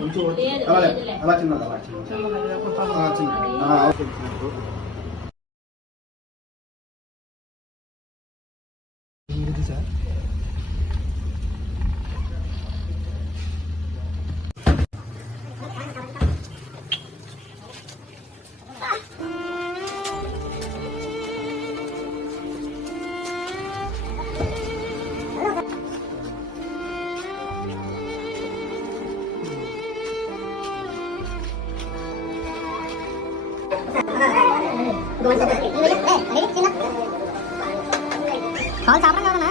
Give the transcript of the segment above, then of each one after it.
కొంచెం అలా చిన్నది అలా చిన్న సార్. కాల్ చాపడం కావాలన్నా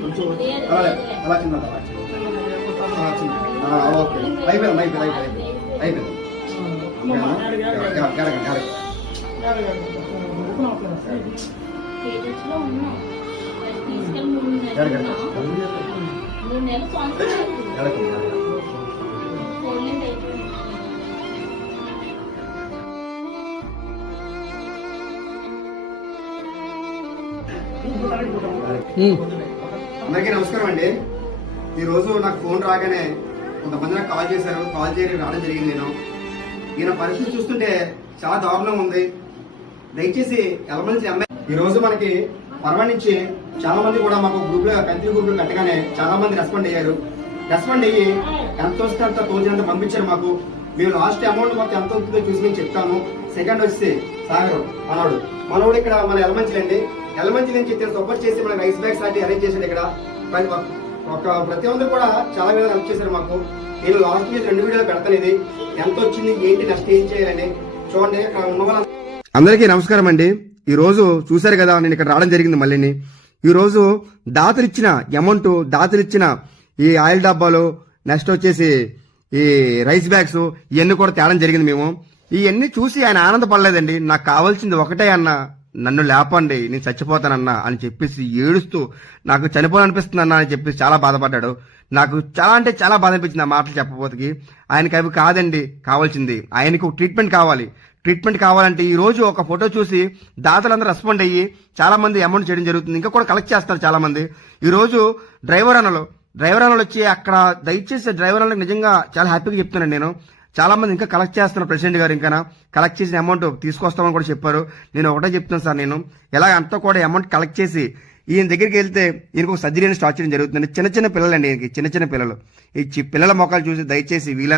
కొంచెం అలా చిన్నది ఓకే అయిపోయింది అయిపోయింది అందరికీ నమస్కారం అండి. ఈరోజు నాకు ఫోన్ రాగానే కొంతమంది నాకు కాల్ చేశారు. కాల్ చేయడానికి రావడం జరిగింది. ఈయన పరిస్థితి చూస్తుంటే చాలా దారుణంగా ఉంది. దయచేసి ఎలమల్సి ఈ రోజు మనకి పర్వ నుంచి చాలా మంది కూడా మాకు గ్రూప్ లో కంట్రీ గ్రూప్ లో కట్టగానే చాలా మంది రెస్పాండ్ అయ్యారు. రెస్పాండ్ అయ్యి ఎంత వస్తే అంత తోచినంత పంపించారు మాకు. మేము లాస్ట్ అమౌంట్ మాకు ఎంత అవుతుందో చూసి మేము చెప్తాము. సెకండ్ వచ్చి సాగర్ మనోడు ఇక్కడ మన ఎలమంచిలండి. ఎలమంచి నుంచి సపోర్ట్ చేసి మన రైస్ బ్యాగ్స్ లాంటి అరేంజ్ చేశాడు. ఇక్కడ ప్రతి ఒక్కరు కూడా చాలా విధాలు హెల్ప్ చేశారు మాకు. నేను లాస్ట్ మీద 2 వీడియోలు పెడతాను. ఇది ఎంత వచ్చింది, ఏంటి, నెక్స్ట్ ఏం చేయాలని చూడండి. ఇక్కడ ఉన్న అందరికీ నమస్కారం అండి. ఈ రోజు చూశారు కదా, నేను ఇక్కడ రావడం జరిగింది. మళ్ళీ ఈ రోజు దాతలిచ్చిన అమౌంట్, దాతలిచ్చిన ఈ ఆయిల్ డబ్బాలు, నెక్స్ట్ వచ్చేసి ఈ రైస్ బ్యాగ్స్ ఇవన్నీ కూడా తేడం జరిగింది. మేము ఇవన్నీ చూసి ఆయన ఆనందపడలేదండి. నాకు కావాల్సింది ఒకటే అన్న, నన్ను లేపండి, నేను చచ్చిపోతానన్నా అని చెప్పేసి ఏడుస్తూ నాకు చనిపోవాలనిపిస్తుంది అన్న అని చెప్పేసి చాలా బాధపడ్డాడు. నాకు చాలా అంటే చాలా బాధ అనిపించింది ఆ మాటలు చెప్పబోతుకి. ఆయనకి అవి కాదండి కావాల్సింది, ఆయనకు ఒక ట్రీట్మెంట్ కావాలి. ట్రీట్మెంట్ కావాలంటే ఈ రోజు ఒక ఫోటో చూసి దాతలందరూ రెస్పాండ్ అయ్యి చాలా మంది అమౌంట్ చేయడం జరుగుతుంది. ఇంకా కూడా కలెక్ట్ చేస్తారు చాలా మంది. ఈ రోజు డ్రైవర్ అన్నలు వచ్చి అక్కడ దయచేసి డ్రైవర్ అన్నలకు నిజంగా చాలా హ్యాపీగా చెప్తున్నాను నేను. చాలా మంది ఇంకా కలెక్ట్ చేస్తున్నారు. ప్రెసిడెంట్ గారు ఇంకా కలెక్ట్ చేసిన అమౌంట్ తీసుకొస్తామని కూడా చెప్పారు. నేను ఒకటే చెప్తున్నాను సార్, నేను ఎలా అంతా కూడా అమౌంట్ కలెక్ట్ చేసి ఈయన దగ్గరికి వెళ్తే ఈయనకు ఒక సర్జరీ స్టార్ట్ చేయడం జరుగుతుంది. చిన్న చిన్న పిల్లలండి, ఈయనకి చిన్న చిన్న పిల్లలు. ఈ పిల్లల మొక్కలు చూసి దయచేసి వీళ్ళ